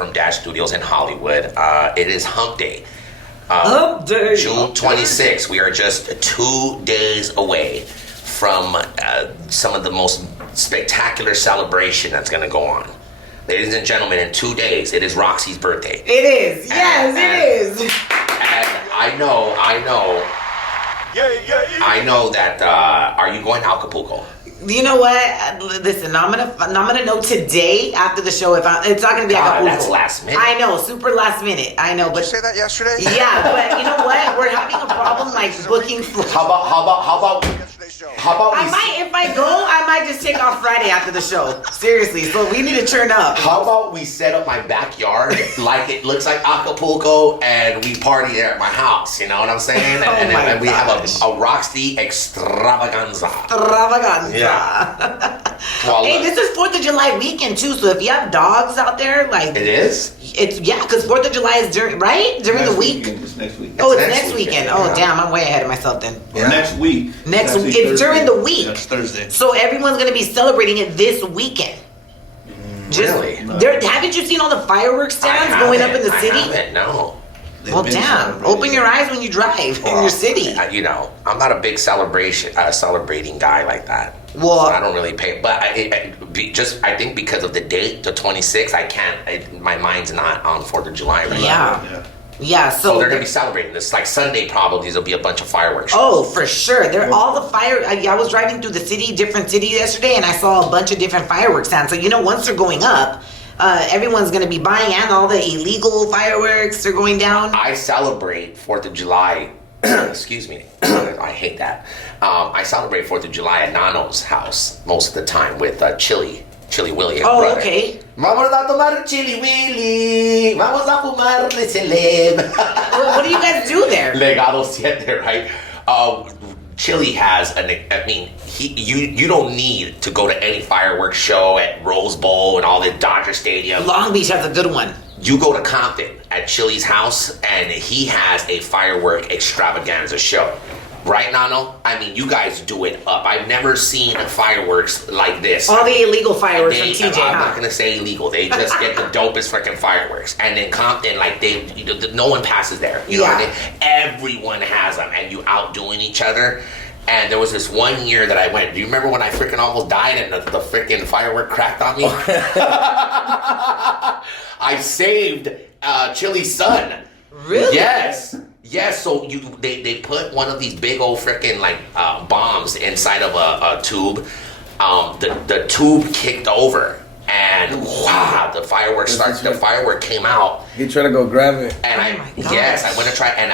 from Dash Studios in Hollywood. It is Hump Day. Hump Day. June 26th. We are just 2 days away from some of the most spectacular celebration that's going to go on. Ladies and gentlemen, in 2 days, it is RaqCs' birthday. It is. Yes, it is. And I know. I know that. Are you going to Acapulco? You know what? Listen, I'm gonna know today after the show if it's not gonna be Acapulco. That's last minute. I know, super last minute. I know, but Did you say that yesterday? Yeah, but you know what? We're having a problem like booking. How about? If I go, I might just take off Friday after the show. Seriously, so we need to turn up. How about we set up my backyard like it looks like Acapulco and we party there at my house? You know what I'm saying? And we have a RaqCs extravaganza. Yeah. Well, hey, this is 4th of July weekend too, so if you have dogs out there, like... It is? Because 4th of July is during the week? It's next week. Oh, it's next weekend. Oh, damn, I'm way ahead of myself then. Yeah. Next week. It's during the week. That's Thursday. So everyone's going to be celebrating it this weekend. Really? Haven't you seen all the fireworks stands going up in the city? I haven't, no. Well, damn. Open your eyes when you drive in your city. You know, I'm not a big celebrating guy like that. Well, so I don't really pay. But I think because of the date, the 26th, I can't. My mind's not on 4th of July right now. Yeah, so they're gonna be celebrating this. Like Sunday, probably there'll be a bunch of fireworks. Oh, for sure. All the fire. I was driving through the city, different city yesterday, and I saw a bunch of different fireworks stands. So once they're going up, everyone's gonna be buying, and all the illegal fireworks are going down. I celebrate 4th of July. Excuse me. I hate that. I celebrate 4th of July at Nano's house most of the time with Chili Willy. Oh, brother. Okay. Vamos a tomar Chili Willy. Vamos a fumar de celeb. What do you guys do there? Legado siete, right? Chili has you don't need to go to any fireworks show at Rose Bowl and all the Dodger Stadium. Long Beach has a good one. You go to Compton at Chili's house and he has a firework extravaganza show. Right, Nano? I mean, you guys do it up. I've never seen fireworks like this. All the illegal fireworks from TJ, I'm not going to say illegal. They just get the dopest freaking fireworks. And in Compton, no one passes there. You know what I mean? Everyone has them, and you outdoing each other. And there was this one year that I went. Do you remember when I freaking almost died and the freaking firework cracked on me? I saved Chili's son. Really? Yes, so they put one of these big old freaking bombs inside of a tube. The tube kicked over, and wow, the fireworks started. The firework came out. He tried to go grab it, and I went to try, and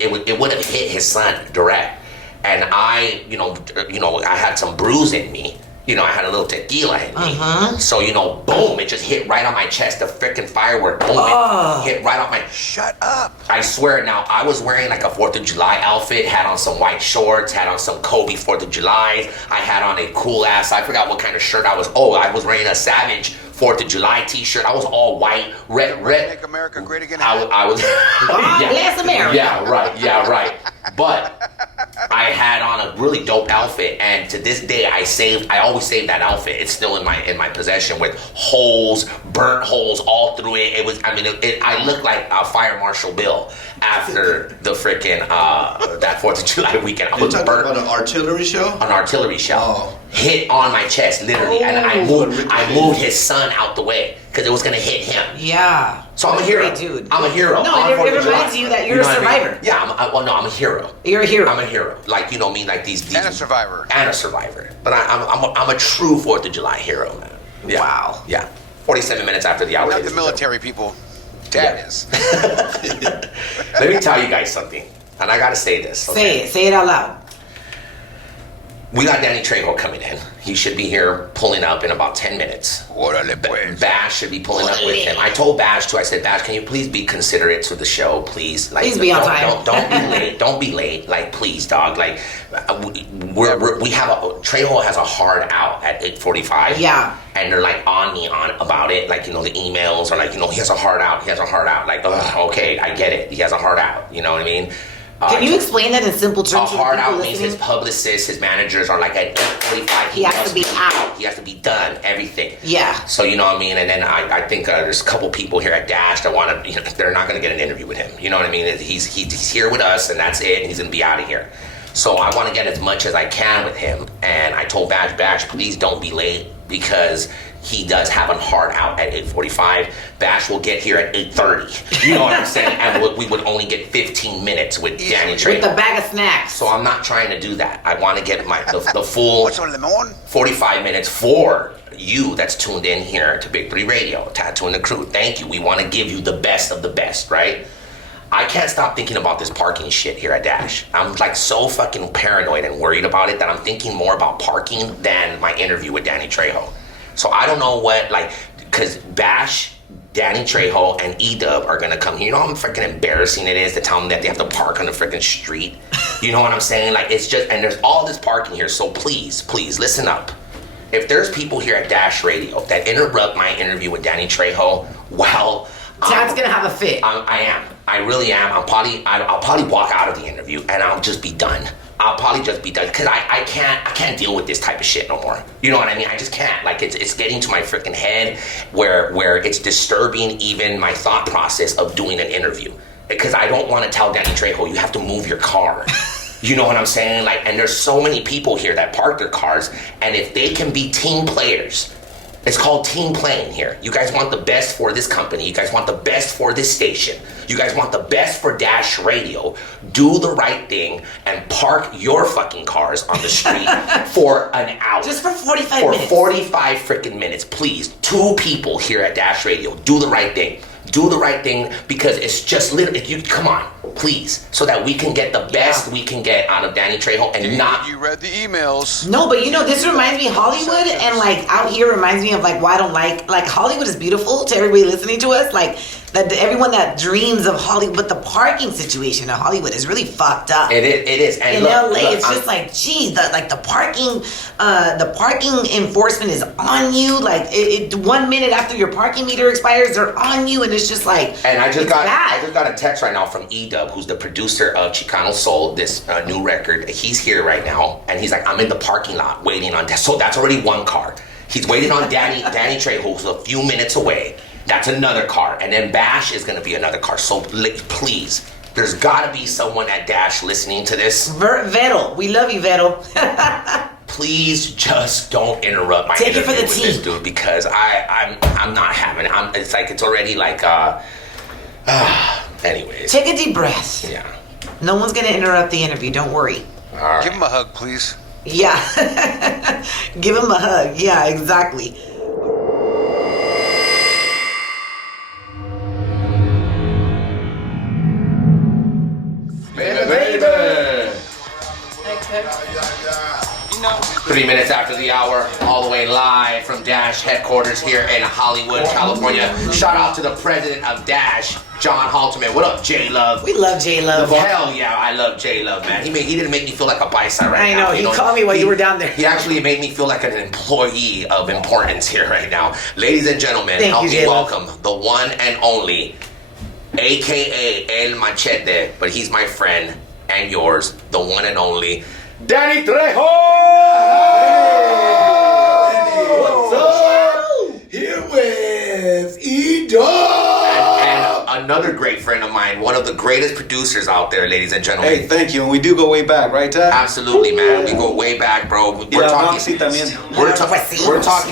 it would have hit his son direct. And I had some bruise in me. I had a little tequila in me. So, boom, it just hit right on my chest. The freaking firework, boom, it hit right on my... Shut up. I swear, now, I was wearing like a 4th of July outfit, had on some white shorts, had on some Kobe 4th of July. I had on a cool-ass, I forgot what kind of shirt I was... Oh, I was wearing a Savage 4th of July t-shirt. I was all white, red. Make America great again. I was... Bless America. Yeah, right. But I had on a really dope outfit, and to this day, I always save that outfit. It's still in my possession with holes, burnt holes all through it. It was, I looked like Fire Marshal Bill after the freaking that 4th of July weekend. I was burnt. About an artillery shell? An artillery shell hit on my chest, literally, and I moved his son out the way because it was gonna hit him. Yeah. So I'm a hero, dude. I'm a hero. No, it reminds you that you're a survivor. I mean? Yeah, I'm a hero. You're a hero. I'm a hero. Like like these. And a survivor. And a survivor. But I'm a true 4th of July hero, man. Yeah. Wow. Yeah. 47 minutes after the hour. Not the military people. Dad is. Let me tell you guys something, and I gotta say this. Okay? Say it out loud. We got Danny Trejo coming in. He should be here pulling up in about 10 minutes. Orale pues. Bash should be pulling up with him. I told Bash too. I said, Bash, can you please be considerate to the show, please? Please be on time. Don't be late. Don't be late. Like, please, dog. Like, we have Trejo has a hard out at 8:45. Yeah. And they're like on me about it. Like, the emails are like, he has a hard out. He has a hard out. Like, okay, I get it. He has a hard out. You know what I mean? Can you explain that in simple terms? A hard out means his publicist, his managers are like at 8:45. He has to be out. He has to be done. Everything. Yeah. So you know what I mean. And then I think there's a couple people here at Dash that want to. They're not going to get an interview with him. You know what I mean? He's here with us, and that's it. And he's going to be out of here. So I want to get as much as I can with him. And I told Bash, please don't be late because he does have a hard out at 8:45. Bash will get here at 8:30. You know what I'm saying? And we would only get 15 minutes with Danny Trejo. With a bag of snacks. So I'm not trying to do that. I want to get the full 45 minutes for you that's tuned in here to Big 3 Radio, Tattoo and the Crew. Thank you. We want to give you the best of the best, right? I can't stop thinking about this parking shit here at Dash. I'm like so fucking paranoid and worried about it that I'm thinking more about parking than my interview with Danny Trejo. So I don't know what, because Bash, Danny Trejo, and E-Dub are going to come here. You know how freaking embarrassing it is to tell them that they have to park on the freaking street? You know what I'm saying? It's just, and there's all this parking here, so please, listen up. If there's people here at Dash Radio that interrupt my interview with Danny Trejo, well... Dad's going to have a fit. I am. I really am. I'll probably walk out of the interview, and I'll just be done. I'll probably just be done because I can't deal with this type of shit no more. You know what I mean? I just can't. It's getting to my freaking head where it's disturbing even my thought process of doing an interview. Because I don't want to tell Danny Trejo, you have to move your car. You know what I'm saying? And there's so many people here that park their cars, and if they can be team players, it's called team playing here. You guys want the best for this company. You guys want the best for this station. You guys want the best for Dash Radio. Do the right thing and park your fucking cars on the street for an hour. Just for 45 minutes. For 45 freaking minutes, please. 2 people here at Dash Radio. Do the right thing. Do the right thing because it's just literally, come on, please, so that we can get the best we can get out of Danny Trejo and not... You read the emails. No, but this reminds me of Hollywood, and out here reminds me of why I don't like Hollywood is beautiful to everybody listening to us, that everyone that dreams of Hollywood, but the parking situation in Hollywood is really fucked up. It is. And in LA, it's just the parking enforcement is on you. 1 minute after your parking meter expires, they're on you, and it's just And I just got a text right now from E-Dub, who's the producer of Chicano Soul, this new record. He's here right now, and he's like, I'm in the parking lot waiting on. So that's already one car. He's waiting on Danny Trejo, who's a few minutes away. That's another car. And then Bash is going to be another car. So please, there's got to be someone at Dash listening to this. Vero, we love you, Vero. Please just don't interrupt my interview with this dude because I'm not having it. It's already anyways. Take a deep breath. Yeah. No one's going to interrupt the interview. Don't worry. All right. Give him a hug, please. Yeah. Give him a hug. Yeah, exactly. Baby. 3 minutes after the hour, all the way live from Dash headquarters here in Hollywood, California. Shout out to the president of Dash, John Halterman. What up, J-Love? We love J-Love. Hell yeah, I love J-Love, man. He didn't make me feel like a paisa right now. I know, he called me while you were down there. He actually made me feel like an employee of importance here right now. Ladies and gentlemen, help me welcome the one and only, a.k.a. El Machete, but he's my friend and yours, the one and only, Danny Trejo! Hey, what's up? Here with E-Dub! And another great friend of mine, one of the greatest producers out there, ladies and gentlemen. Hey, thank you. And we do go way back, right, Tad? Absolutely, man. We go way back, bro. We're talking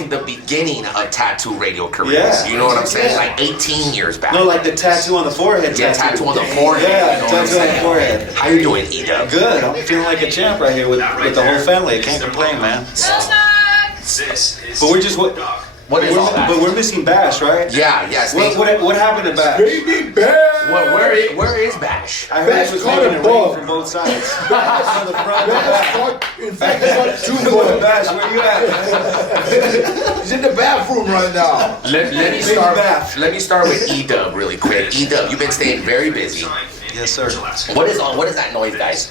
the beginning of tattoo radio careers. Yeah. You know what I'm saying? 18 years back. No, the tattoo on the forehead. Yeah, tattoo on the forehead. Yeah, you know tattoo on the forehead. How you doing, E-Dub? Good. I'm feeling like a champ right here with the whole family. I can't complain, man. But we're just What is all that? But we're missing Bash, right? Yeah. What happened to Bash? Baby Bash! Where is Bash? I heard he was making it rain from both sides. On the front and back. In fact, it's on 2 Bash, where you at? He's in the bathroom right now. Let me start with E-Dub really quick. E-Dub, you've been staying very busy. Yes, sir. What is that noise, guys?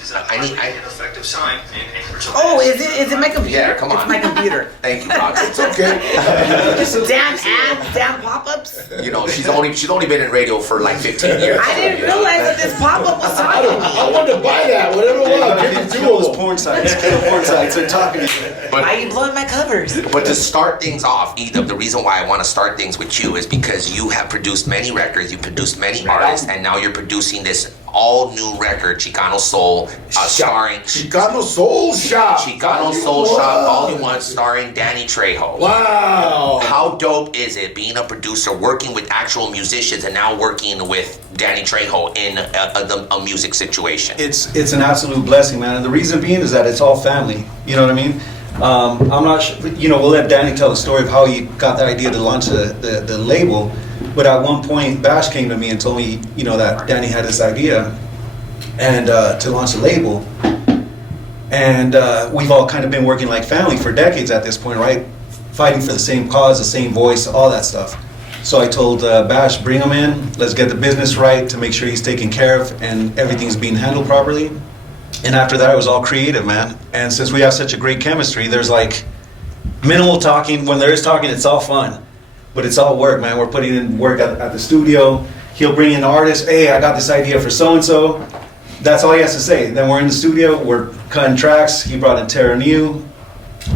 Oh, is it my computer? Yeah, come on. It's my computer. Thank you, Rox. It's okay. Damn ads, damn pop-ups. You know, she's only been in radio for like 15 years. I didn't realize that this pop-up was talking to me. I wanted to buy that. Whatever it was, give it to Those them. porn sites. Porn sites are talking to you. But Why are you blowing my covers? But to start things off, Edom, the reason why I want to start things with you is because you have produced many records, you produced many artists, and now you're producing this all-new record, Chicano Soul, starring Chicano Soul Shop. Chicano Soul Shop Volume 1, starring Danny Trejo. Wow. How dope is it being a producer, working with actual musicians, and now working with Danny Trejo in a music situation? It's an absolute blessing, man. And the reason being is that it's all family. You know what I mean? I'm not sure, we'll let Danny tell the story of how he got the idea to launch the label. But at one point, Bash came to me and told me, that Danny had this idea and to launch a label. And we've all kind of been working like family for decades at this point, right? Fighting for the same cause, the same voice, all that stuff. So I told Bash, bring him in, let's get the business right to make sure he's taken care of and everything's being handled properly. And after that, it was all creative, man. And since we have such a great chemistry, there's like minimal talking. When there is talking, it's all fun. But it's all work, man. We're putting in work at the studio. He'll bring in artists. Hey, I got this idea for so-and-so. That's all he has to say. Then we're in the studio. We're cutting tracks. He brought in Tara New.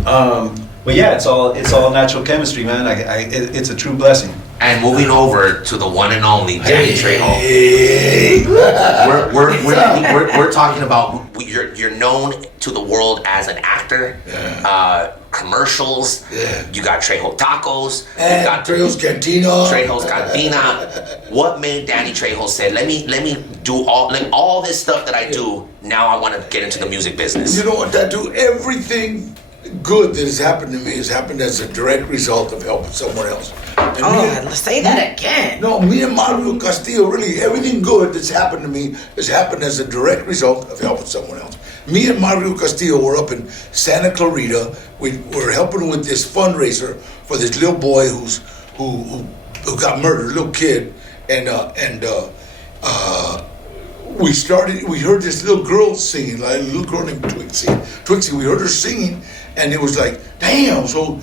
But yeah, it's all natural chemistry, man. It's a true blessing. And moving over to the one and only Danny Trejo. We're talking about you're known to the world as an actor. Commercials. Yeah. You got Trejo Tacos. And You got Trejo's Cantina. Trejo's Cantina. What made Danny Trejo say, let me do all this stuff that I do. Now I want to get into the music business. You know what? I do everything good that has happened to me has happened as a direct result of helping someone else. And Say that again. No, me and Mario Castillo, really, everything good that's happened to me has happened as a direct result of helping someone else. Me and Mario Castillo were up in Santa Clarita. We were helping with this fundraiser for this little boy who got murdered, little kid, and we heard this little girl singing, like a little girl named Twixie. We heard her singing, and it was like, damn. So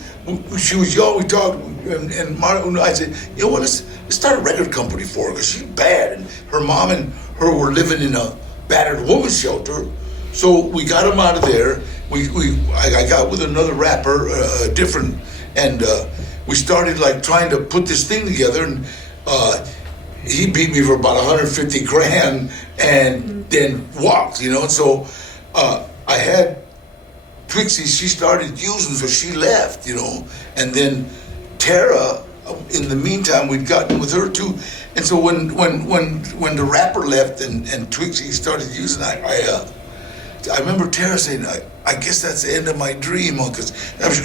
she was young. We talked, and Mario, I said, you know what? Let's start a record company for her because she's bad, and her mom and her were living in a battered women's shelter. So we got him out of there. I got with another rapper, different, and we started like trying to put this thing together. And he beat me for about 150 grand, and then walked. And so I had Twixie. She started using, so she left. And then Tara. In the meantime, we'd gotten with her too. And so when the rapper left and Twixie started using, I remember Tara saying, I guess that's the end of my dream, because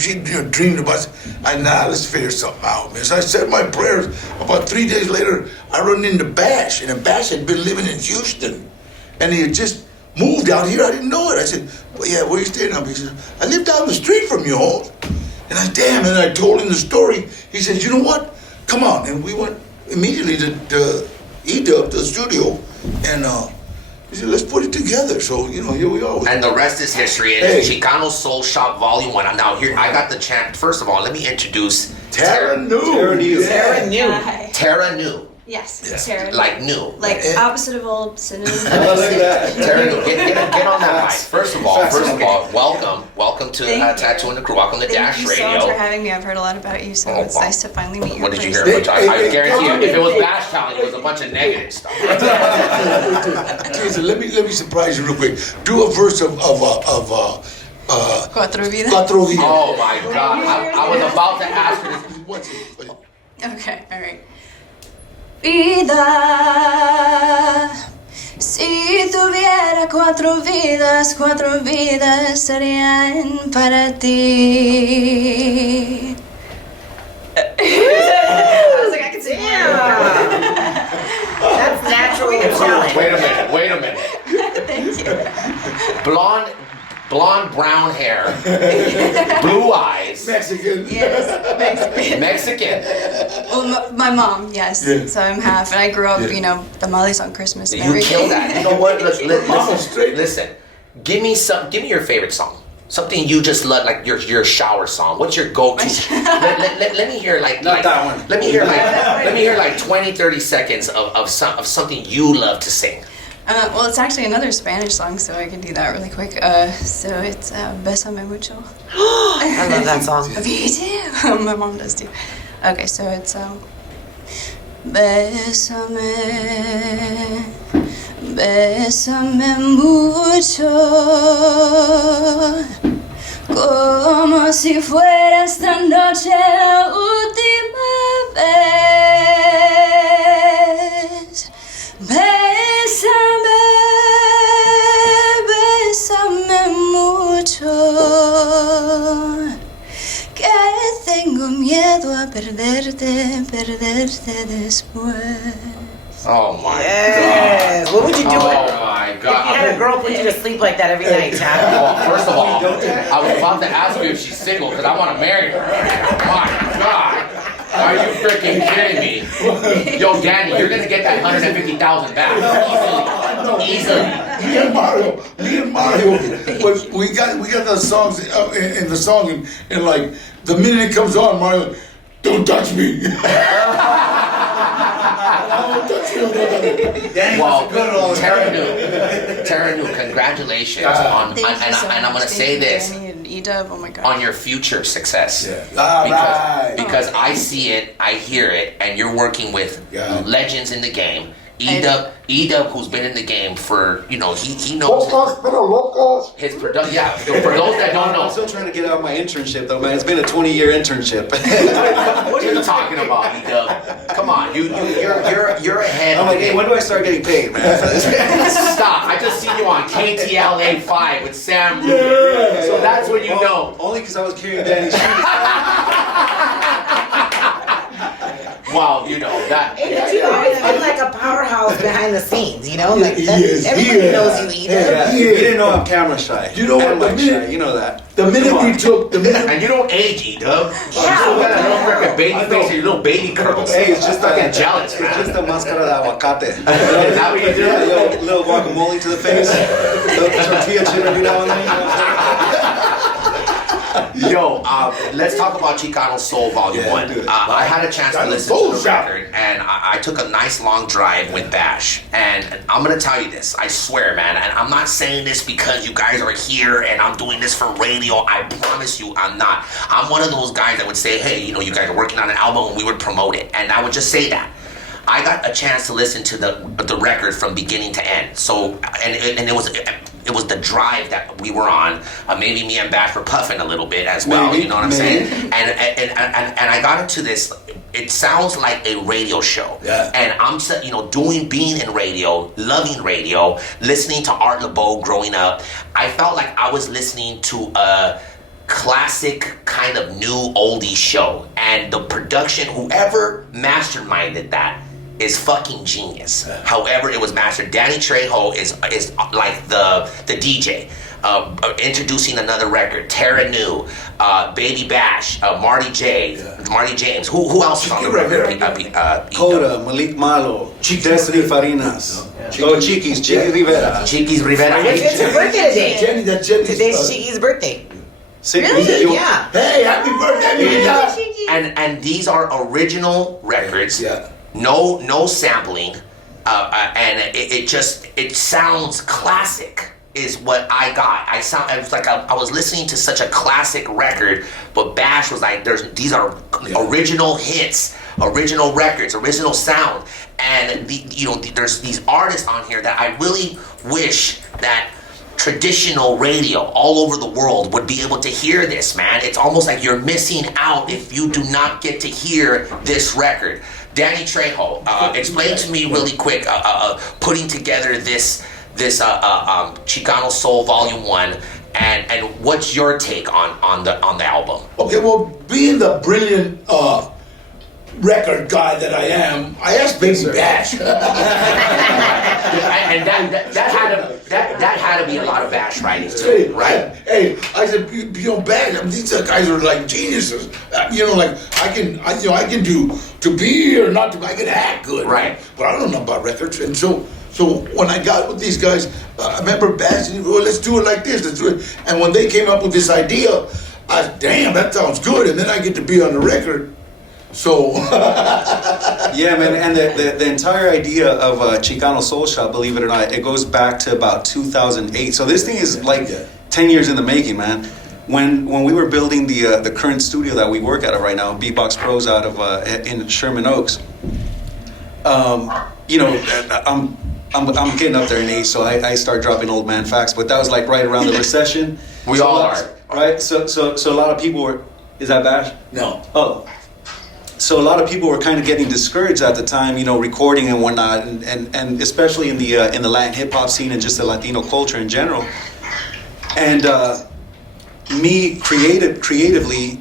she dreamed about it. Let's figure something out, man. So I said my prayers. About 3 days later, I run into Bash, and Bash had been living in Houston, and he had just moved out here. I didn't know it. I said, well, yeah, where you staying now? He said, I live down the street from you, Holmes. And I told him the story. He said, you know what? Come on. And we went immediately to E-Dub, the studio, and he said, let's put it together. So, here we are. And the rest is history. It's Chicano Soul Shop Volume 1. Now, here, I got the chance. First of all, let me introduce Tara New. Tara New. Yes, Tara. Like new. Like opposite of old, synonym. Oh, look at that. Tara New. Get on that mic. First of all, welcome to Tattoo and the Crew. Welcome to Dash Thank you Radio. so much for having me. I've heard a lot about you, so it's nice to finally meet you. What did you hear? person. I guarantee you, if it was Bash telling you, it was a bunch of negative stuff. Listen, let me surprise you real quick. Do a verse of Cuatro Vidas. Cuatro Vidas. Oh my God! I was about to ask her this. What's it? Okay, all right. Vida, si tuviera cuatro vidas serían para ti. I was like, I can sing. That's naturally a challenge. Wait a minute. Thank you. Blonde, brown hair, blue eyes. Mexican. Yes, Mexican. Well, my mom, yes. Yeah. So I'm half, and I grew up, tamales on Christmas and You everything. killed that. You know what? Listen. Give me your favorite song. Something you just love, like your shower song. What's your go-to? let me hear like Not that one. Let me hear like 20, 30 seconds of something you love to sing. Well, it's actually another Spanish song, so I can do that really quick. So it's Bésame Mucho. I love that song. Me too. My mom does too. Okay, so it's Bésame, bésame mucho, como si fuera esta noche la última vez. Bésame, bésame mucho, que tengo miedo a perderte después. Oh my Yes. god. What would you do? Oh my If you had a god. girl put you to sleep like that every night, Chad? Well, first of all, I was about to ask you if she's single because I want to marry her. My god. Are you freaking kidding me? Yo, Danny, you're gonna get that 150,000 back easily. Me and Mario, we got the songs in the song, and like the minute it comes on, Mario, don't touch me. Don't touch me. Well, Tara knew, congratulations on, Thank you so and I'm much. gonna Thank say you, this. Danny and E-Dub, oh my god. On your future success. Yeah. All right. Because I see it, I hear it, and you're working with legends in the game. E-Dub, who's been in the game for, he knows his production. Yeah, for those that don't I'm know. still trying to get out my internship though, man. It's been a 20-year internship. What are you talking about, E-Dub? Come on, you're ahead. I'm like, hey, when do I start getting paid, man? Stop! I just see you on KTLA 5 with Sam Rubin. So that's when you know. Only because I was carrying Danny's shoes. Wow, that. You've always been like a powerhouse behind the scenes, Like He that, is, everybody he is. knows you, either. Yeah. You didn't know I'm camera shy. You know what, I'm the mic minute- shy. You know that. The minute we took the minute. And you don't age, E-Dub. You still got that little freaking baby face and your little baby curls. Hey, it's just fucking jealous, It's man. just a mascara de aguacate. Is that what you do? Yeah, little guacamole to the face. Little tortilla chip every now and then. You know what I'm saying? Yo, let's talk about Chicano Soul Volume Yeah, 1. do it. I had a chance to Chicano listen Soul to the Shop. record, and I took a nice long drive with Bash. And I'm gonna tell you this, I swear, man, and I'm not saying this because you guys are here and I'm doing this for radio. I promise you, I'm not. I'm one of those guys that would say, hey, you guys are working on an album, and we would promote it, and I would just say that. I got a chance to listen to the record from beginning to end. So, and it was the drive that we were on. Maybe me and Bash were puffing a little bit as well. Maybe, you know what I'm maybe. saying? And I got into this. It sounds like a radio show. Yeah. And I'm being in radio, loving radio, listening to Art LeBeau growing up. I felt like I was listening to a classic kind of new oldie show, and the production, whoever masterminded that, is fucking genius. However it was mastered. Danny Trejo is like the DJ. Introducing another record, Tara New, Baby Bash, Marty James. Who else is on the record? Coda, Malik Malo, Destiny Farinas, Chiquis, Chiquis Rivera. Chiquis Rivera. It's her birthday today. Jenny. Today's Chiqui's birthday. Really? Yeah. Hey, happy birthday, man. And these are original records. Yeah. No sampling, and it sounds classic. Is what I got. It was like I was listening to such a classic record, but Bash was like, these are original hits, original records, original sound, and there's these artists on here that I really wish that traditional radio all over the world would be able to hear this, man. It's almost like you're missing out if you do not get to hear this record. Danny Trejo, explain to me really quick, putting together this Chicano Soul Volume 1, and what's your take on the album? Okay, well, being the brilliant record guy that I am, I asked Baby Bash. And that had to be a lot of Bash writings too, right? Hey, I said, Bash. These guys are like geniuses. I can do to be or not to. I can act good, Right. But I don't know about records, and so So when I got with these guys, I remember Bash, well, let's do it like this, let's do it. And when they came up with this idea, I said, damn, that sounds good. And then I get to be on the record. So yeah, man, and the entire idea of Chicano Soul Shop, believe it or not, it goes back to about 2008. So this thing is like 10 years in the making, man. When we were building the current studio that we work out of right now, Beatbox Pros out of in Sherman Oaks, you know, I'm getting up there in age, so I start dropping old man facts. But that was like right around the recession. We all are, right? So a lot of people were. Is that Bash? no. Oh. So a lot of people were kind of getting discouraged at the time, you know, recording and whatnot, and especially in the Latin hip hop scene and just the Latino culture in general. And me creatively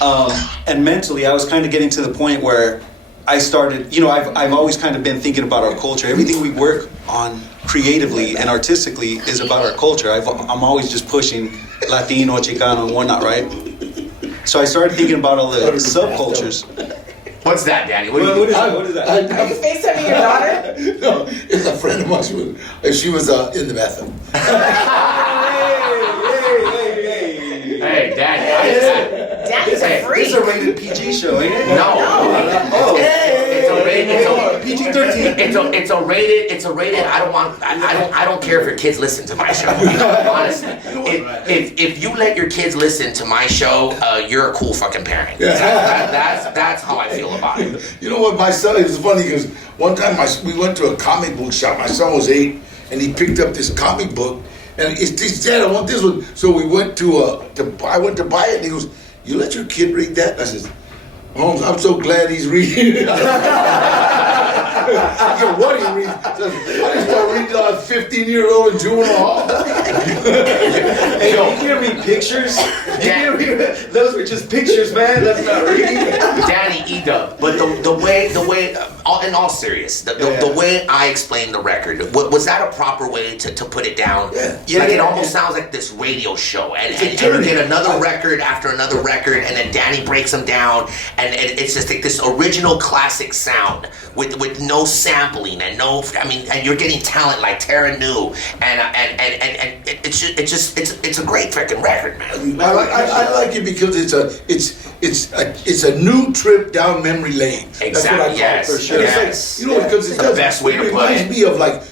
and mentally, I was kind of getting to the point where I started, you know, I've always kind of been thinking about our culture. Everything we work on creatively and artistically is about our culture. I'm always just pushing Latino, Chicano, and whatnot, right? So I started thinking about all the subcultures. What's that, Danny? What What is that? Are you FaceTiming your daughter? No, it's a friend of mine. She was in the bathroom. Hey, Danny. Daddy's a freak. This is a rated PG show, ain't it? No. Oh. It's a rated. PG-13. It's a rated. I don't care if your kids listen to my show. Honestly, if you let your kids listen to my show, you're a cool fucking parent. That's how I feel about it. You know what, my son, it was funny because one time we went to a comic book shop. My son was 8, and he picked up this comic book, and he said, I want this one. So we went I went to buy it, and he goes, you let your kid read that? And I says, Holmes, I'm so glad he's reading it. I don't care what he reads. I just start reading on 15-year-old and juvenile. Hey, you can't read pictures. Those were just pictures, man. That's not reading. Danny E-Dub. But the way, in all serious, the way I explained the record, was that a proper way to put it down? Yeah. Like it almost sounds like this radio show, and you get another record after another record, and then Danny breaks them down, and it's just like this original classic sound with no sampling and and you're getting talent like Tara New, and it's a great freaking record, man. I like it because it's a new trip down memory lane. Exactly. That's what I call it, for sure. Yes. It's like, you know, because It's the best way to put reminds it. me of like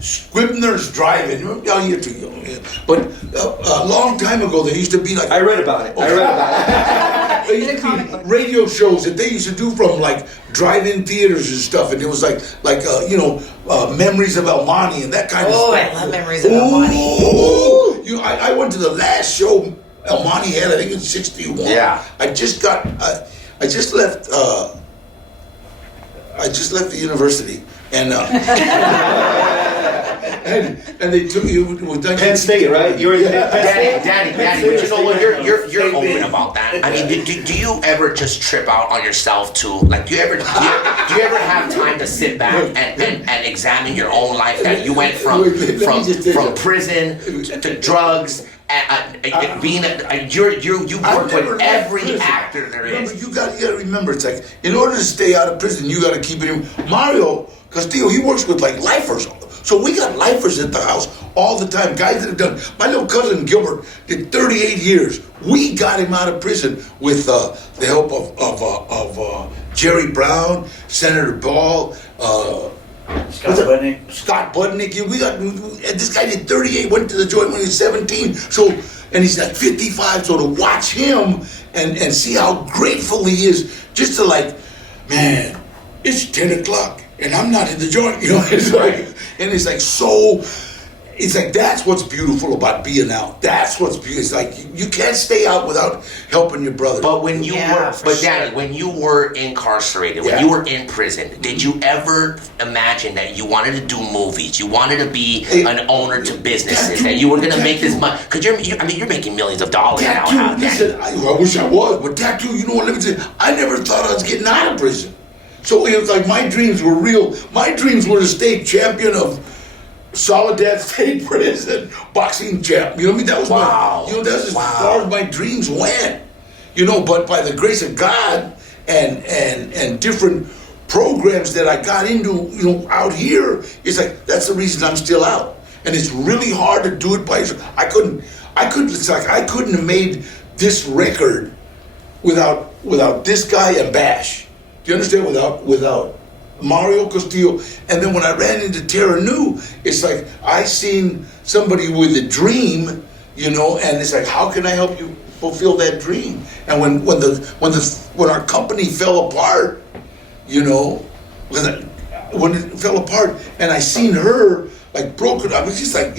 Scribner's Driving. Oh, you're too young. But a long time ago, there used to be like I read about it. there used to be radio shows that they used to do from like drive-in theaters and stuff, and it was like Memories of El Monte and that kind of Oh, stuff. I love Memories of El Monte. I went to the last show El Monte had, I think in '61. Yeah. I just left the university, and and they took you with Penn State, right? You were in Penn State. Danny, but you know what? You're open about that. I mean, do you ever just trip out on yourself too? Like, do you ever have time to sit back and examine your own life? That you went from prison to drugs. You work with every actor there is. You got to remember, it's like in order to stay out of prison, you got to keep it in. Mario Castillo, he works with like lifers, so we got lifers at the house all the time. Guys that have done. My little cousin Gilbert did 38 years. We got him out of prison with the help of Jerry Brown, Senator Ball. Scott Budnick. This guy did 38, went to the joint when he was 17. So, and he's like 55. So to watch him and see how grateful he is, just to like, man, it's 10 o'clock and I'm not in the joint. You know, it's like, and it's like so. It's like that's what's beautiful about being out. That's what's beautiful. It's like you can't stay out without helping your brother. But when you Danny, when you were incarcerated, when you were in prison, did you ever imagine that you wanted to do movies? You wanted to be an owner to businesses, that you were going to make this money? Because you're making millions of dollars now. Listen, I wish I was, but tattoo. You know what? Let me tell you, I never thought I was getting out of prison. So it was like my dreams were real. My dreams were to stay champion of Soledad State Prison, boxing champ. You know what I mean? That was that's as far as my dreams went. You know, but by the grace of God and different programs that I got into, out here, it's like, that's the reason I'm still out. And it's really hard to do it by yourself. It's like I couldn't have made this record without this guy and Bash. Do you understand? Without Mario Castillo. And then when I ran into Terra Nu, it's like I seen somebody with a dream, and it's like, how can I help you fulfill that dream? And when our company fell apart, when it fell apart, and I seen her like broken, I was just like,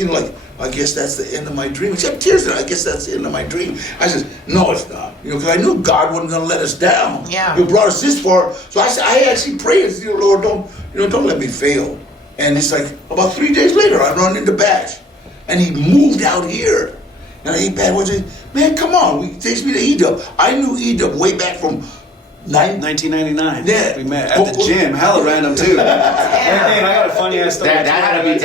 I guess that's the end of my dream. She had tears in her. I guess that's the end of my dream. I said, no, it's not. Because I knew God wasn't going to let us down. Yeah. He brought us this far. So I actually prayed, Lord, don't let me fail. And it's like about 3 days later, I run into Bash, and he moved out here. And I hate bad words. Man, come on. He takes me to E-Dub. I knew E-Dub way back from 1999. Yeah. We met at the gym. Hella random too. And I got a funny ass story. That had to be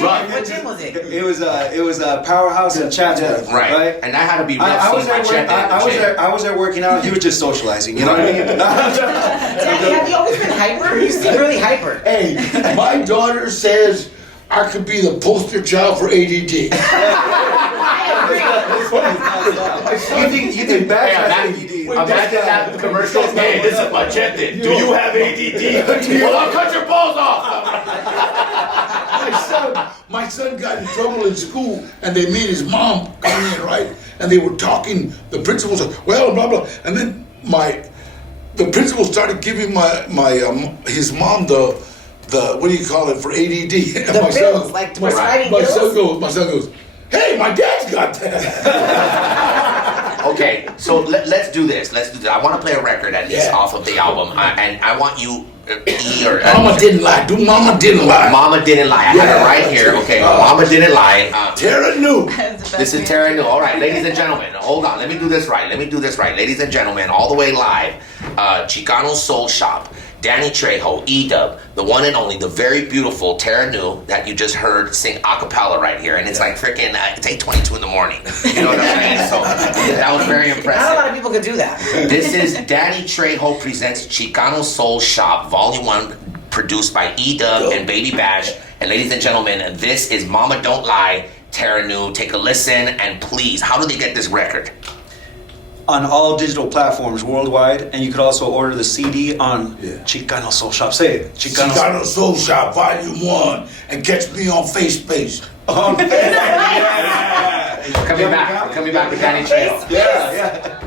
rough. What gym was it? It was a Powerhouse in Chatsworth. Right. And that had to be rough. I was there working out. He was just socializing. You know what I mean? Danny, have you always been hyper? You seem really hyper. Hey, my daughter says I could be the poster child for ADD. You think back? Imagine that commercial. Hey, this is Machete. Do you have ADD? Well, I'll cut your balls off. My son got in trouble in school, and they made his mom come in, right? And they were talking. The principal said, "Well, blah blah," and then the principal started giving his mom the what do you call it for ADD? And The pills, like prescribing pills. My son goes, "Hey, my dad's got that." Okay, so let's do this. I want to play a record at least off of the album, and I want you. Mama didn't lie. Mama didn't lie. Mama didn't lie. I have it right here. Okay, Mama didn't lie. Terra Nu. This is Terra Nu. All right, ladies and gentlemen, hold on. Let me do this right. Ladies and gentlemen, all the way live. Chicano Soul Shop. Danny Trejo, E-Dub, the one and only, the very beautiful Terra Nu that you just heard sing a cappella right here. And it's like freaking, it's 8:22 in the morning. You know what I'm saying? So that was very impressive. Not a lot of people could do that. This is Danny Trejo presents Chicano Soul Shop Volume 1, produced by E-Dub and Baby Bash. And ladies and gentlemen, this is Mama Don't Lie, Terra Nu. Take a listen, and please, how do they get this record? On all digital platforms worldwide, and you could also order the CD on Chicano Soul Shop. Say it. Chicano Soul Shop Volume 1, and catch me on FaceSpace. Coming back with Danny Trejo. Yeah.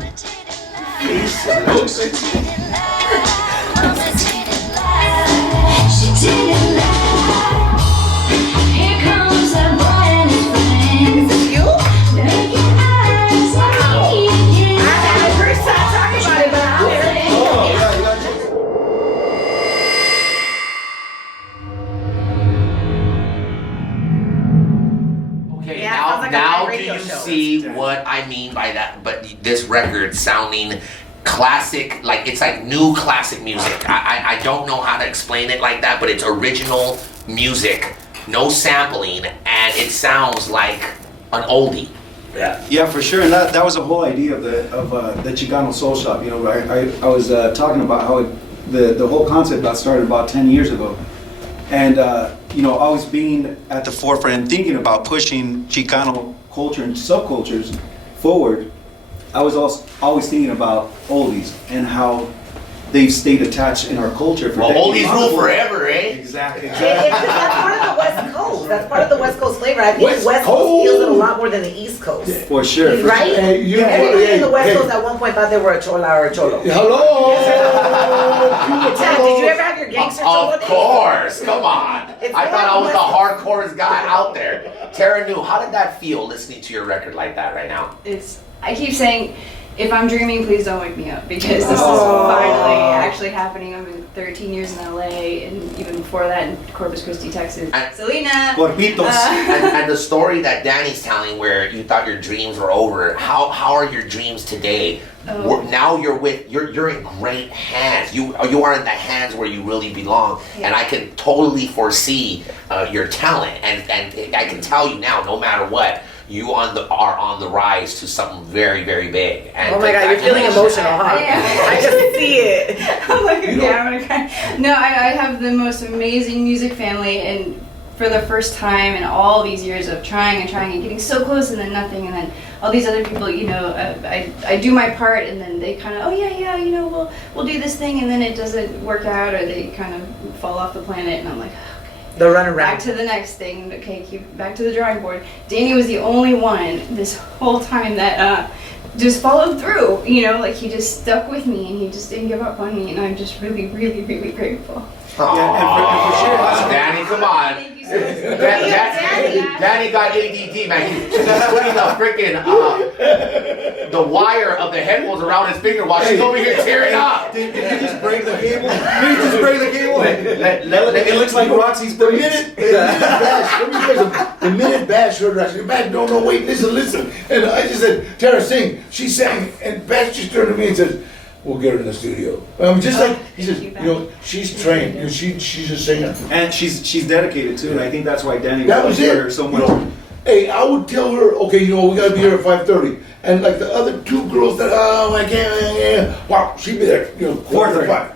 Here comes a brand new thing. Is this you? Make your eyes see again. I had the first time talking about it, but I don't hear it. Okay, Yeah, it sounds like a now live do radio you show. see what I mean by that? But this record sounding classic, like it's like new classic music. I don't know how to explain it like that, but it's original music, no sampling, and it sounds like an oldie. Yeah, for sure, and that was the whole idea of the Chicano Soul Shop. You know, I was talking about how the whole concept got started about 10 years ago, and you know, always being at the forefront and thinking about pushing Chicano culture and subcultures forward. I was also always thinking about oldies and how they've stayed attached in our culture for Well, decades. oldies rule forever, eh? Exactly. That's part of the West Coast. That's part of the West Coast flavor. I think West the West Coast Coast. feels it a lot more than the East Coast. For sure. For Right? sure. Hey, you know what? Everybody in the West Hey, Coast at one point thought they were a chola or a cholo. Hello. Chad, did you ever have your gangster cholo Of days? course, come on. It's I thought I was the West hardcore guy out there. Terra Nu, how did that feel listening to your record like that right now? I keep saying, if I'm dreaming, please don't wake me up, because this is finally actually happening. I've been 13 years in LA, and even before that in Corpus Christi, Texas. And- Selena. Corpitos. And the story that Danny's telling, where you thought your dreams were over, how are your dreams today? Oh. Now you're in great hands. You are in the hands where you really belong, and I can totally foresee your talent, and I can tell you now, no matter what, are on the rise to something very, very big. And Oh my God, you're feeling emotional, huh? Yeah. I just see it. I'm like, okay, I'm gonna cry. No, I have the most amazing music family, and for the first time in all these years of trying and getting so close and then nothing, and then all these other people, I do my part, and then they kind of, oh yeah, we'll do this thing, and then it doesn't work out, or they kind of fall off the planet, and I'm like, The run around. back to the next thing. Okay, keep back to the drawing board. Danny was the only one this whole time that just followed through. Like he just stuck with me, and he just didn't give up on me, and I'm just really, really, really grateful. and for sure, Danny, come on. Thank you so much. Danny got ADD, man. He's putting the freaking the wire of the headphones around his finger while she's over here tearing up. Did you just break the cable? Did you just break the cable? It looks like RaqCs The break. minute Bash, let me tell you something. The minute Bash heard her, I said, Bash, no, wait, listen. And I just said, Tara, sing. She sang, and Bash just turned to me and said, we'll get her in the studio. Just like, he says, she's trained, she's a singer. And she's dedicated too, and I think that's why Danny That was her it. so much. Hey, I would tell her, okay, we gotta be here at 5:30. And like the other two girls that, I can't, wow, she'd be there, quarter to 5.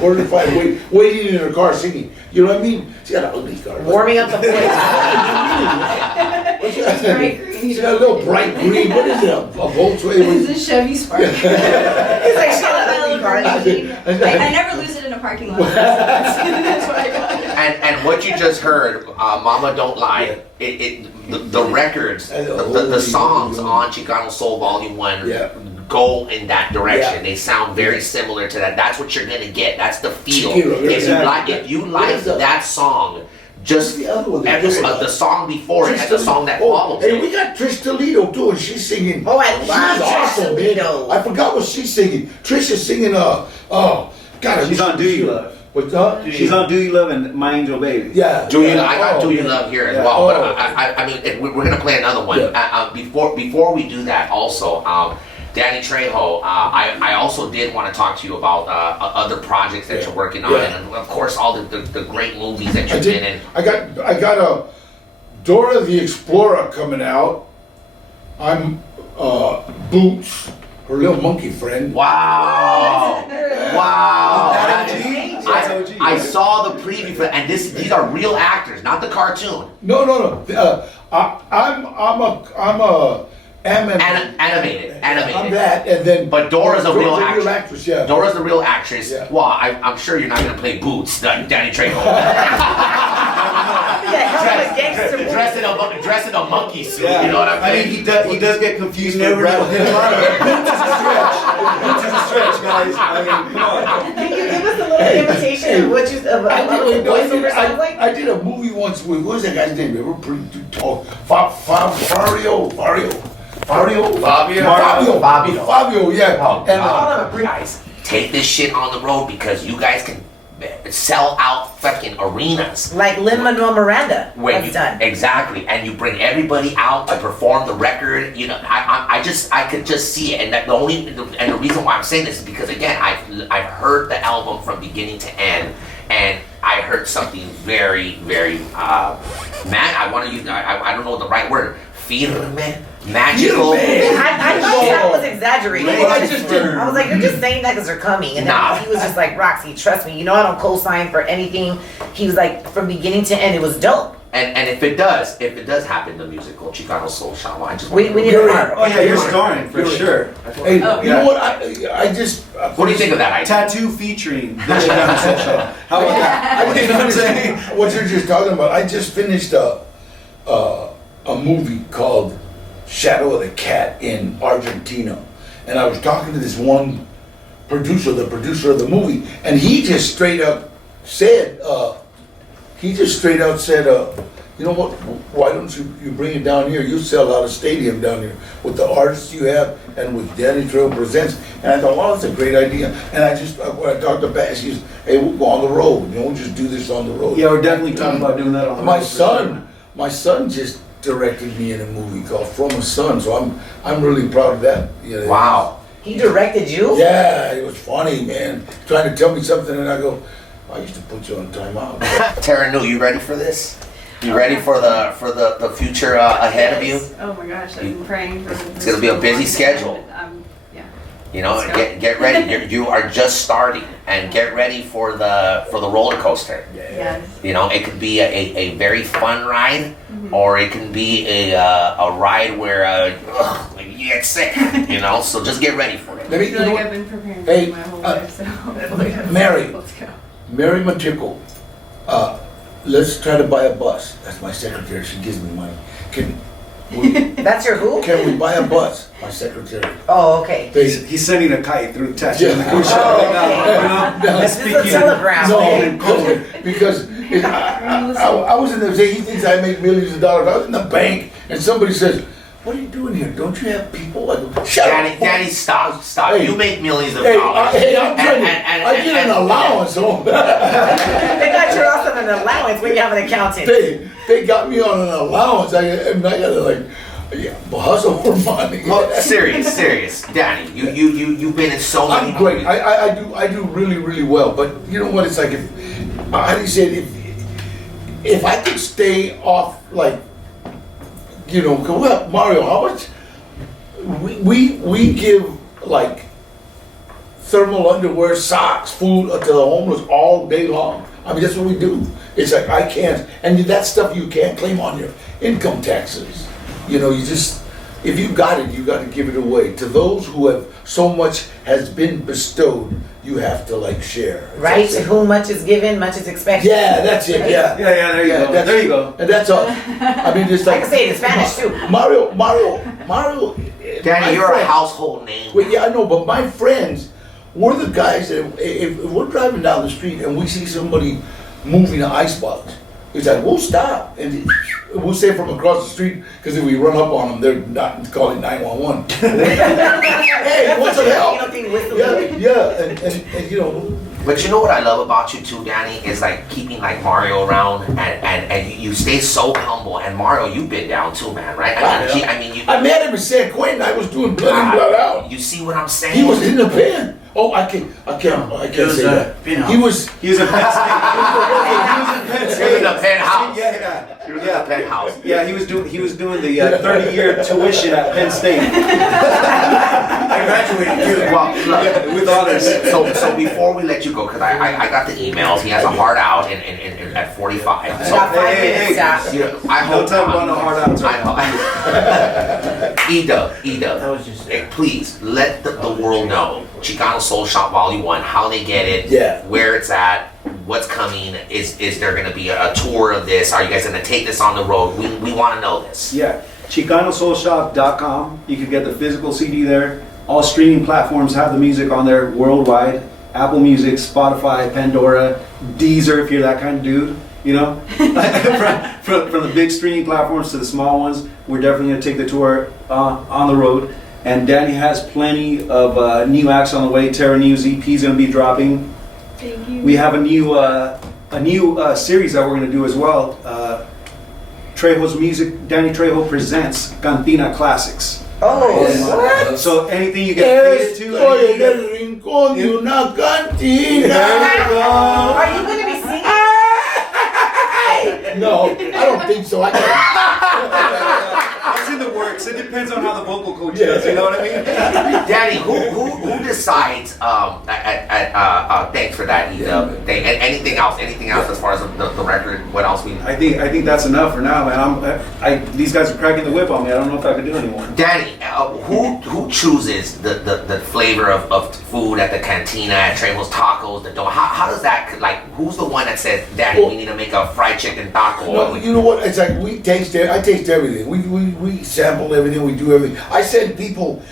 Quarter to 5, waiting in her car singing. You know what I mean? She had an ugly car. Warming up the voice. Bright green. She got a little bright green. What is it? A Volkswagen? It's a Chevy Spark. He's like, she had an ugly car. I never lose it in a parking lot. That's what I got. And what you just heard, Mama Don't Lie, the records, the songs on Chicano Soul Volume 1 go in that direction. Yeah. They sound very similar to that. That's what you're gonna get. That's the feel. Chiquito, If you like that song, just The other one, the song before it and the song that follows Hey, it. we got Trish Toledo too, and she's singing. Oh, I She's love Trish awesome, Toledo. man. I forgot what she's singing. Trish is singing. God, She's on Do You Love. What's up? She's on Do You Love and My Angel Baby. Yeah. I got Do You Love here as Yeah. well, but Oh. I mean, we're gonna play another one. Yeah. Before we do that, also, Danny Trejo, I also did want to talk to you about other projects that you're working on, Yeah. and of course all the great movies that I you've been in. I got a Dora the Explorer coming out. I'm Boots, her little monkey friend. Wow! Wow! That's That is- OG. That's OG. I saw the preview for, and these are real actors, not the cartoon. No. I'm a Animated. I'm that, and then. But Dora's a real actress. actress. Yeah. Dora's the real actress. Yeah. Well, I'm sure you're not gonna play Boots, Danny Trejo. Dress in a monkey suit. Yeah. You know what I'm I saying? mean, he does get confused with Brad Pitt. Boots is a stretch. Boots is a stretch, guys. I mean, come on. Can you give us a little imitation of what you of what voiceover sounds like? I did a movie once with, what was that guy's name? They were pretty tall. Fabio, yeah. Oh, And, guys, take this shit on the road because you guys can sell out fucking arenas. Like Lin-Manuel Miranda. When That's you, done. exactly, and you bring everybody out to perform the record. I could just see it, and the reason why I'm saying this is because again, I've heard the album from beginning to end, and I heard something very, very I want to use I don't know the right word, firme, magical. I thought that was exaggerated. No, I just didn't. I was like, you're just saying that because they're coming. And then Nah. he was just like, RaqCs, trust me, I don't co-sign for anything. He was like, from beginning to end, it was dope. And if it does happen, the musical Chicano Soul Shop, I just We need a part. Oh yeah, you're starring for sure. hey, you know what? I just. What do you think of that idea? Tattoo featuring the Chicano Soul Shop. How about that? You know what I'm saying? What you're just talking about. I just finished a movie called Shadow of the Cat in Argentina, and I was talking to this one producer, the producer of the movie, and he just straight up said, you know what? Why don't you bring it down here? You sell out a stadium down here with the artists you have and with Danny Trejo Presents. And I thought, wow, that's a great idea. And when I talked to Bass, he said, hey, we'll go on the road. We'll just do this on the road. Yeah, we're definitely talking about doing that on the My road for sure. son just directed me in a movie called From a Son, so I'm really proud of that. Yeah. Wow. He directed you? Yeah, it was funny, man. Trying to tell me something, and I go, I used to put you on timeout. Tara, you ready for this? You ready for the future ahead of you? Yes. Oh my gosh, I've been praying for It's gonna be a busy schedule. Yeah. You know, Let's go. get ready. You are just starting, and get ready for the roller coaster. Yes. You know, it could be a very fun ride, or it can be a ride where like you get sick. You know, so just get ready for it. Let I me, you feel know like I've what? been preparing for Hey, it my whole life, so hopefully Mary. let's go. Mary Matrico, let's try to buy a bus. That's my secretary. She gives me money. That's your who? Can we buy a bus? My secretary. Oh, okay. He's sending a kite through text. Yeah. Oh, okay. This is a telegram. okay? No, because I was in the say he thinks I make millions of dollars. I was in the bank and somebody says, "What are you doing here? Don't you have people?" I go, "Shut up, Daddy, stop. Hey. You make millions of Hey, dollars. I'm trying I get an allowance on that. They got you off on an allowance when you have an accountant. They got me on an allowance. I gotta like hustle for money. Well, serious, Danny. You've been in so many. I'm great. movies. I do really well. But you know what? It's like how do you say it? If I could stay off like, you know, well, Mario, how much we give like thermal underwear, socks, food to the homeless all day long. I mean, that's what we do. It's like I can't, and that stuff you can't claim on your income taxes. You know, you just, if you got it, you got to give it away. To those who have so much has been bestowed, you have to like share. Right? To whom much is given, much is expected. Yeah, that's it. Yeah, There you go. There you go. And that's all. I mean, it's I like can say it in Spanish too. Mario. Danny, my you're a friend- household name. Well, yeah, I know, but my friends, we're the guys that if we're driving down the street and we see somebody moving an icebox, it's like we'll stop and we'll say from across the street because if we run up on them, they're not calling 911. Hey, what's the You hell? don't think whistle Yeah, and you know. But you know what I love about you too, Danny, is like keeping like Mario around, and you stay so humble. And Mario, you've been down too, man, right? I mean, you. I met him in San Quentin. I was doing blood in, blood out. You see what I'm saying? He was in the pen. Oh, I can't say that. He was. He was a Penn State. He was in the penthouse. Yeah. He was in the penthouse. Yeah, he was doing the 30-year tuition at Penn State. I graduated too. Well, look, With honors. so before we let you go, because I got the emails. He has a heart out at 45. So Got 5 Hey, minutes, Doc. I hope Don't tell him about no hard outs. Ida, please let the world know Chicano Soul Shop Volume 1, how they get it, Yeah. where it's at, what's coming. Is there going to be a tour of this? Are you guys going to take this on the road? We want to know this. Yeah, ChicanoSoulShop.com. You can get the physical CD there. All streaming platforms have the music on there worldwide. Apple Music, Spotify, Pandora, Deezer, if you're that kind of dude. You know, from the big streaming platforms to the small ones, we're definitely going to take the tour on the road. And Danny has plenty of new acts on the way. Terra News EP is going to be dropping. Thank you. We have a new series that we're going to do as well. Trejo's music. Danny Trejo presents Cantina Classics. Oh, what? So anything you get faded to. Estoy en el rincón de una cantina. Are you going to be singing? No, I don't think so. It's in the works. It depends on how the vocal coach is. You know what I mean? Danny, who decides? Thanks for that, Ida. Anything else as far as the record? What else we? I think that's enough for now, man. These guys are cracking the whip on me. I don't know if I could do anymore. Danny, who chooses the flavor of food at the Cantina, at Trejo's Tacos, the Dora? How does that, like, who's the one that says, Danny, we need to make a fried chicken taco? No, you know what? It's like I taste everything. We sample everything. We do everything. I send people,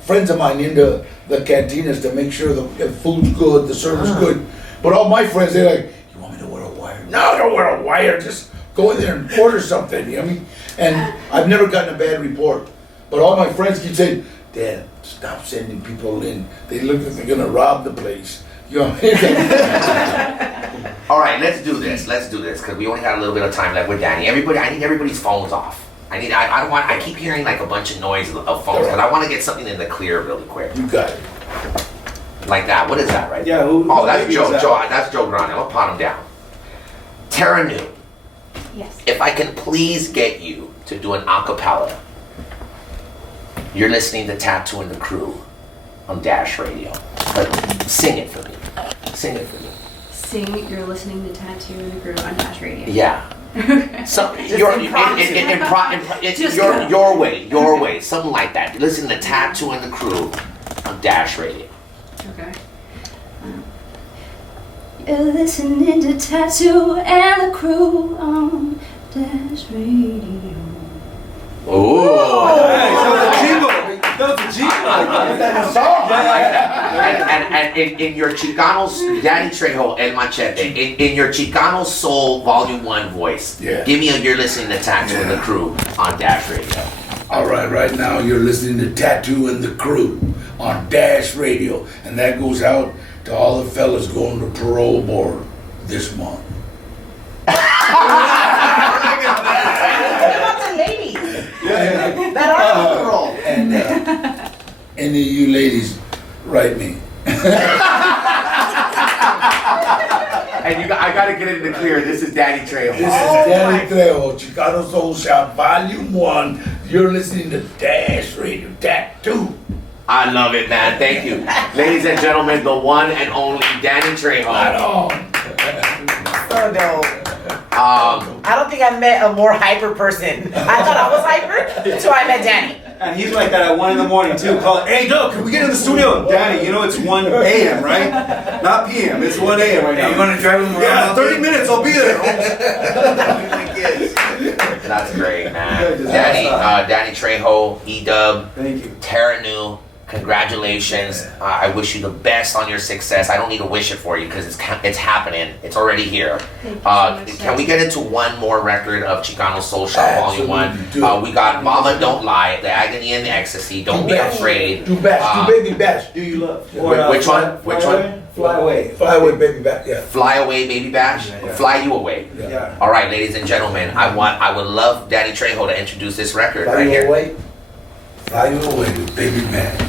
friends of mine, into the cantinas to make sure the food's good, the service good. But all my friends, they're like, "You want me to wear a wire?" No, don't wear a wire. Just go in there and order something. You know what I mean? And I've never gotten a bad report. But all my friends keep saying, "Dad, stop sending people in. They look like they're gonna rob the place." You know what I mean? All right, let's do this because we only got a little bit of time left with Danny. I need everybody's phones off. I keep hearing like a bunch of noise of phones, but I want to get something in the clear really quick. You got it. Like that. What is that right Yeah, there? who Oh, that's baby Joe. is that? Joe. That's Joe Grande. I'll pot him down. Terra New. Yes. if I can please get you to do an acapella. You're listening to Tattoo and the Crew on Dash Radio. But sing it for me. Sing it for me. Sing, you're listening to Tattoo and the Crew on Dash Radio. Yeah. So Just your impromptu. your way, something like that. Listen to Tattoo and the Crew on Dash Radio. Okay. You're listening to Tattoo and the Crew on Dash Radio. Oh. Hey, so the jingle. That was a jingle. And in your Chicano, Danny Trejo, El Machete, in your Chicano Soul Volume 1 voice, Yeah. give me a You're Listening to Tattoo and the Crew on Dash Radio. All right now you're listening to Tattoo and the Crew on Dash Radio, and that goes out to all the fellas going to parole board this month. What about the ladies that are on the roll? And any of you ladies, write me. And I gotta get it in the clear. This is Danny Trejo. This is Danny Trejo, Chicano Soul Shop Volume 1. You're listening to Dash Radio Tattoo. I love it, man. Thank you. Ladies and gentlemen, the one and only Danny Trejo. Right on. So dope. I don't think I met a more hyper person. I thought I was hyper until I met Danny. And he's like that at 1 in the morning too. Call, hey Doug, can we get in the studio? Danny, you know it's 1 a.m., right? Not p.m. It's 1 a.m. right now. You gonna drive him around? Yeah, 30 minutes. I'll be there. That's great, man. Good, just Danny, outside. Danny Trejo, E-Dub, Thank you. Terra New, congratulations. I wish you the best on your success. I don't need to wish it for you because it's happening. It's already here. Thank you so much, Can we get into one more record of Chicano Soul Shop Volume 1? Absolutely, do it. We got Mama Don't Lie, The Agony and the Ecstasy, Don't Be Afraid. Do bash, do baby bash. Do you love? Which one? Which one? Fly away. Fly away, baby bash. Yeah. Fly Away, Baby Bash? Yeah. Fly You Away. Yeah. All right, ladies and gentlemen, I would love Danny Trejo to introduce this record Fly right you here. away. Fly you away with baby bash.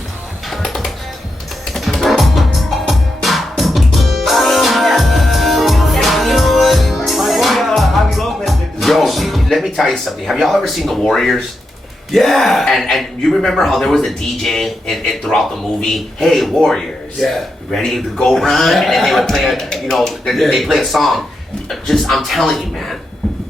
Yo, let me tell you something. Have y'all ever seen The Warriors? Yeah. And you remember how there was a DJ in throughout the movie? Hey, Warriors. Yeah. Ready to go run? And then they would play they play a song. I'm telling you, man.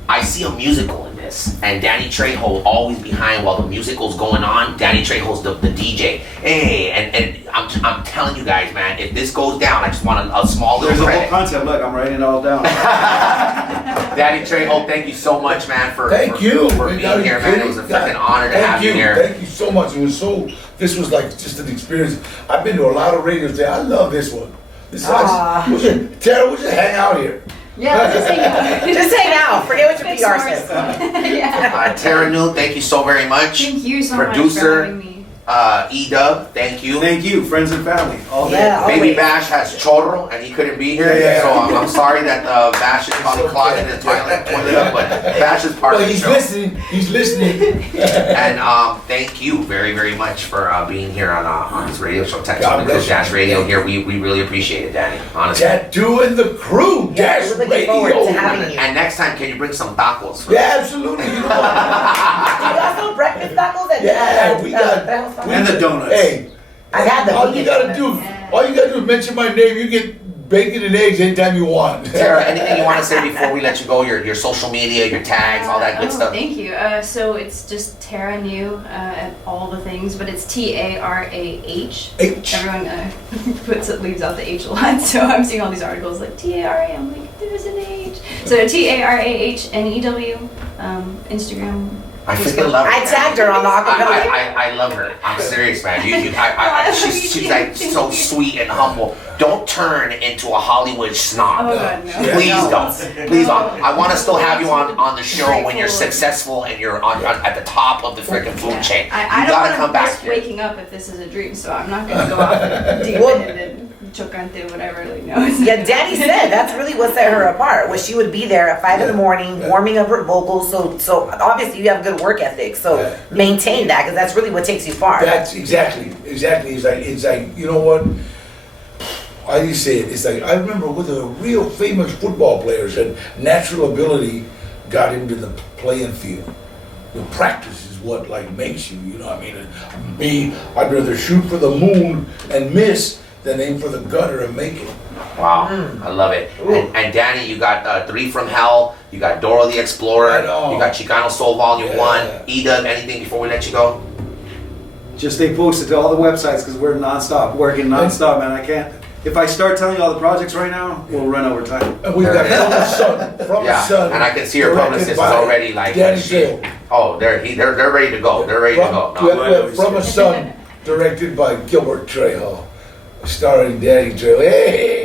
I see a musical in this, and Danny Trejo always behind while the musical's going on. Danny Trejo's the DJ. Hey, and I'm telling you guys, man. If this goes down, I just want a small There's little a whole credit. concept. Look, I'm writing it all down. Danny Trejo, thank you so much, man, for Thank you for being here, man. It was a freaking honor to have you here. Thank you so much. This was like just an experience. I've been to a lot of radios there. I love this one. Tara, we should hang out here. Yeah, just hang out. Just say now. Forget what your Make PR some more says. stuff. Yeah. Tara New, thank you so very much. Thank you so much for Producer, having me. E-Dub, thank you. Thank you, friends and family. All day. Yeah. Baby always. Bash has chorro and he couldn't be here, Yeah. so I'm sorry that Bash is probably clogging the toilet up, but Bash is part Well, of the he's show. listening. He's listening. And thank you very, very much for being here on this radio show, Texas God bless you. Dash Radio here. We really appreciate it, Danny, honestly. Tattoo and the Crew. Yeah, Dash we're looking forward Radio. to having you. And next time, can you bring some tacos? For Yeah, absolutely. You know what? You got some breakfast tacos at Yeah, we got- And the donuts. Hey, I've had the all you vegan gotta donuts. do, all you gotta do is mention my name. You get bacon and eggs anytime you want. Tara, anything you want to say before we let you go? Your social media, your tags, all that good Oh, stuff. Thank you. So it's just Tara New at all the things, but it's TARAH. H. Everyone leaves out the H a lot, so I'm seeing all these articles like TARA. I'm like, there's an H. So TARAHNEW, Instagram. I freaking love her. I tagged her on the acapella. I love her. I'm serious, man. She's like so sweet and humble. Don't turn into a Hollywood snob. Oh, God, no. Yeah. Please No. don't. Please don't. I want to still have you on the show when you're Grateful. successful and you're on at the top of the freaking food Yeah. chain. I You don't gotta want come to back risk here. waking up if this is a dream, so I'm not going to go off deep Well- and chocante, whatever. Like, no. It's Yeah, Danny said that's really what set her apart. Was she would be there at 5 in the morning, warming up her vocals. So obviously you have good work ethic. So Yeah. maintain that because that's really what takes you far. That's exactly. It's like you know what? How do you say it? It's like I remember with the real famous football players had natural ability, got into the playing field. The practice is what like makes you. You know what I mean? And me, I'd rather shoot for the moon and miss than aim for the gutter and make it. Wow, I love it. And Danny, you got 3 from Hell. You got Dora the Explorer. I know. You got Chicano Soul Volume Yeah. 1. Ida, anything before we let you go? Just stay posted to all the websites because we're nonstop, working nonstop, man. I can't. If I start telling you all the projects right now, we'll run over time. And we've got From the Sun. From Yeah, the Sun. and I can see your directed publicist is by already like, Danny Trejo. oh, they're ready to go. They're ready to go. We No. have From a Sun, directed by Gilbert Trejo, starring Danny Trejo. Hey!